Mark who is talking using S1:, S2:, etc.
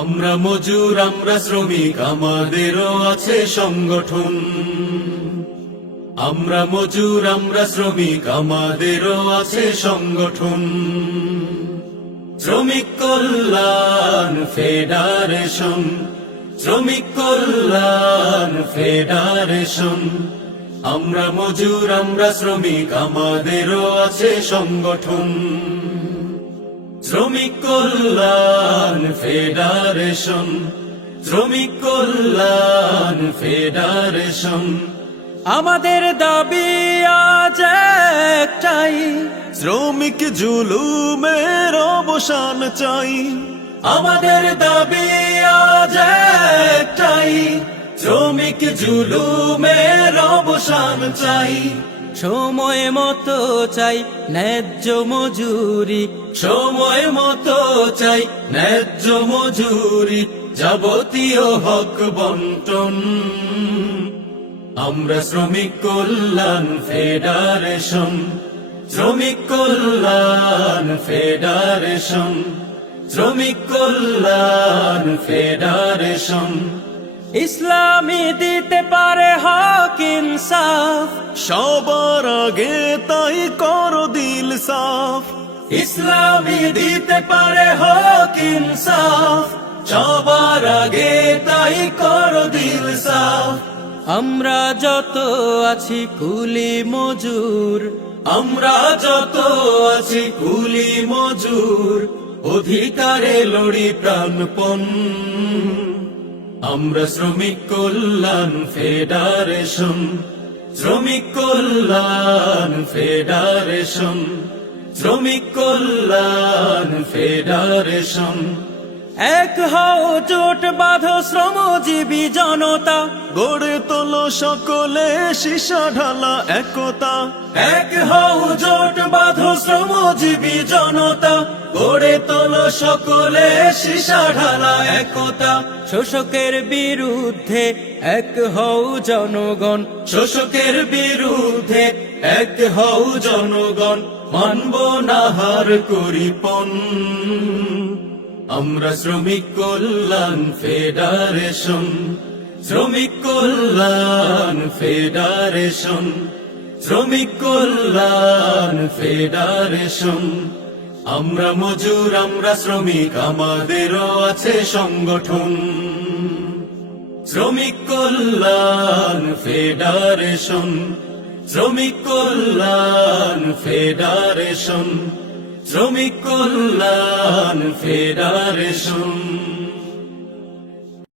S1: আমরা মজুর আমরা শ্রমিক আমাদেরও আছে সংগঠন আমরা মজুর আমরা শ্রমিক আমাদেরও আছে সংগঠন শ্রমিক কল্যাণ ফেডারেশন শ্রমিক কল্যাণ ফেডারেশন আমরা মজুর আমরা শ্রমিক আমাদেরও আছে সংগঠন শ্রমিক কল্যাণ ফেডারেশন শ্রমিক কল্যাণ ফেডারেশন
S2: আমাদের দাবি আজ একটাই শ্রমিক জুলুমের অবসান চাই
S1: আমাদের দাবি আজ একটাই শ্রমিক জুলুমের অবসান চাই
S2: সময় মতো চাই ন্যায্য মজুরি
S1: সময় মতো চাই ন্যায্য মজুরি যাবতীয় হক বন্টন আমরা শ্রমিক কল্যাণ ফেডারেশন শ্রমিক কল্যাণ ফেডারেশন শ্রমিক কল্যাণ ফেডারেশন
S2: ইসলামী দিতে পারে হক ইনসান
S1: সবার আগে তাই কর দিল সাফ
S2: ইসলামী দিতে পারে হক ইনসাফ
S1: সবার আগে তাই কর দিল সাফ
S2: আমরা যত আছি কুলি মজুর
S1: আমরা যত আছি কুলি মজুর অধিকারে লড়ি প্রাণপণ আমরা শ্রমিক কল্যাণ ফেডারেশন শ্রমিক কল্যাণ ফেডারেশন শ্রমিক কল্যাণ ফেডারেশন
S2: এক হও জোট বাধ শ্রমজীবী জনতা
S1: গড়ে তোলো সকলে শিশা ঢালা একতা
S2: এক হও জোট বাধ শ্রমজীবী জনতা গড়ে তোল সকলে শিশা ঢালা একতা শোষকের বিরুদ্ধে এক হও জনগণ
S1: শোষকের বিরুদ্ধে এক হও জনগণ মানব না হার করি পণ আমরা শ্রমিক কল্যাণ ফেডারেশন শ্রমিক কল্যাণ ফেডারেশন শ্রমিক কল্যাণ ফেডারেশন আমরা মজুর আমরা শ্রমিক আমাদেরও আছে সংগঠন শ্রমিক কল্যাণ ফেডারেশন শ্রমিক কল্যাণ ফেডারেশন শ্রমিক কল্যাণ ফেডারেশন